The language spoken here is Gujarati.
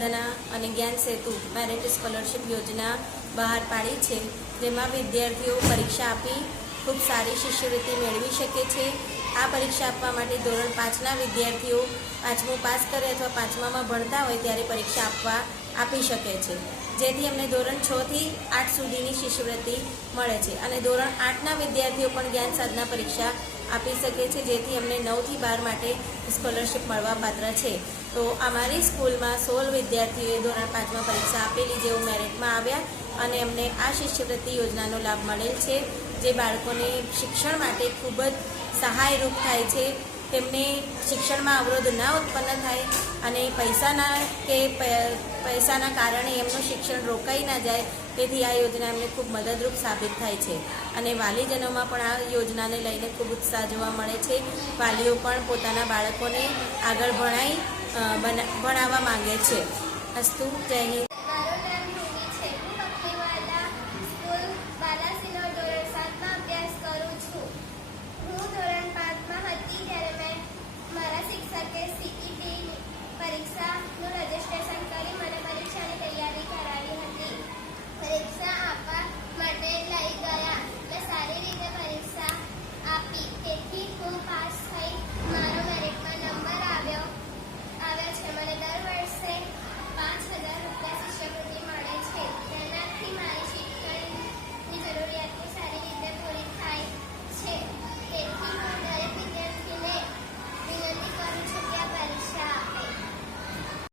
સાધના અને જ્ઞાન સેતુ મેરિટ સ્કોલરશિપ યોજના બહાર પાડી છે. જેમાં વિદ્યાર્થીઓ પરીક્ષા આપી ખૂબ સારી શિષ્યવૃત્તિ મેળવી શકે છે. આ પરીક્ષા આપવા માટે ધોરણ પાંચના વિદ્યાર્થીઓ પાંચમું પાસ કરે અથવા પાંચમામાં ભણતા હોય ત્યારે પરીક્ષા આપવા આપી શકે છે. જેથી અમને ધોરણ છ થી આઠ સુધીની શિષ્યવૃત્તિ મળે છે અને ધોરણ આઠના વિદ્યાર્થીઓ પણ જ્ઞાન સાધના પરીક્ષા આપી શકે છે, જેથી અમને નવથી બાર માટે સ્કોલરશિપ મળવા પાત્ર છે. તો અમારી સ્કૂલમાં સોળ વિદ્યાર્થીઓએ ધોરણ પાંચમાં પરીક્ષા આપેલી જેઓ મેરિટમાં આવ્યા અને અમને આ શિષ્યવૃત્તિ યોજનાનો લાભ મળેલ છે, જે બાળકોને શિક્ષણ માટે ખૂબ જ સહાયરૂપ થાય છે. તેમને શિક્ષણમાં અવરોધ ના ઉત્પન્ન થાય અને પૈસાના કે પૈસાના કારણે એમનું શિક્ષણ રોકાઈ ના જાય, તેથી આ યોજના એમને ખૂબ મદદરૂપ સાબિત થાય છે. અને વાલીજનોમાં પણ આ યોજનાને લઈને ખૂબ ઉત્સાહ જોવા મળે છે. વાલીઓ પણ પોતાના બાળકોને આગળ ભણાઈ ભણાવવા માંગે છે. અસ્તુ, જય હિન્દ.